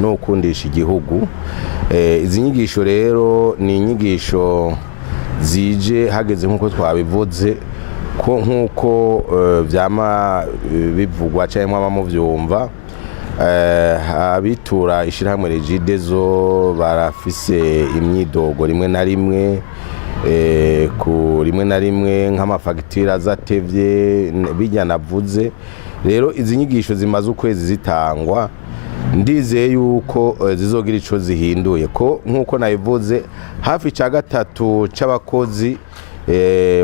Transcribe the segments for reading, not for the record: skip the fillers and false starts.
no gukundisha igihugu. Izi nyigisho rero ni inyigisho zije hageze nk'uko twabivuze ko nk'uko vyama bivugwa cyangwa abamuvyumva, abitura ishirahamwe Regideso barafise imyidogo rimwe na rimwe nk'amafagitire azatevye bijya navuze. Rero izi nyigisho zimaze ukwezi zitangwa, ndizeye yuko zizogira ico zihinduye, ko nk'uko nabivuze hafi ca gatatu c'abakozi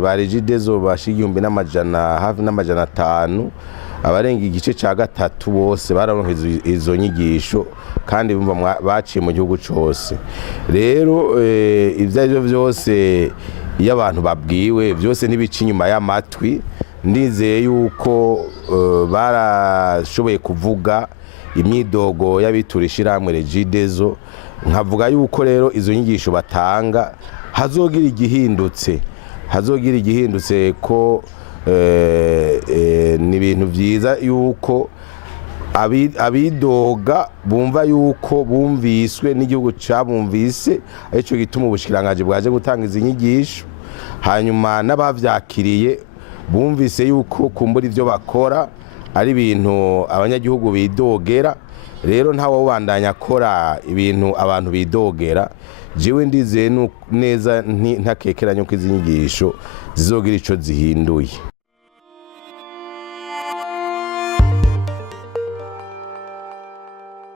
ba Regideso bashika 1,500 hafi n'500, abarenga igice ca gatatu bose bararonka izo nyigisho kandi bumva baciye mu gihugu cose. Rero ivyo arivyo vyose iyo abantu babwiwe byose ntibica inyuma y'amatwi, ndizeye yuko barashoboye kuvuga imyidogo y'abitura ishirahamwe Regideso. Nkavuga yuko rero izo nyigisho batanga hazogira igihindutse ko ni ibintu byiza yuko abidoga bumva yuko bumviswe n'igihugu cabumvise, arico gituma ubushikiranganje bwaje gutanga izi nyigisho. Hanyuma n'abavyakiriye bumvise yuko kumbura ivyo bakora ari ibintu abanyagihugu bidogera. Rero ntawe ubandanya akora ibintu abantu bidogera. Jewe ndizeye neza ntakekeranya ko izi nyigisho zizogira ico zihinduye.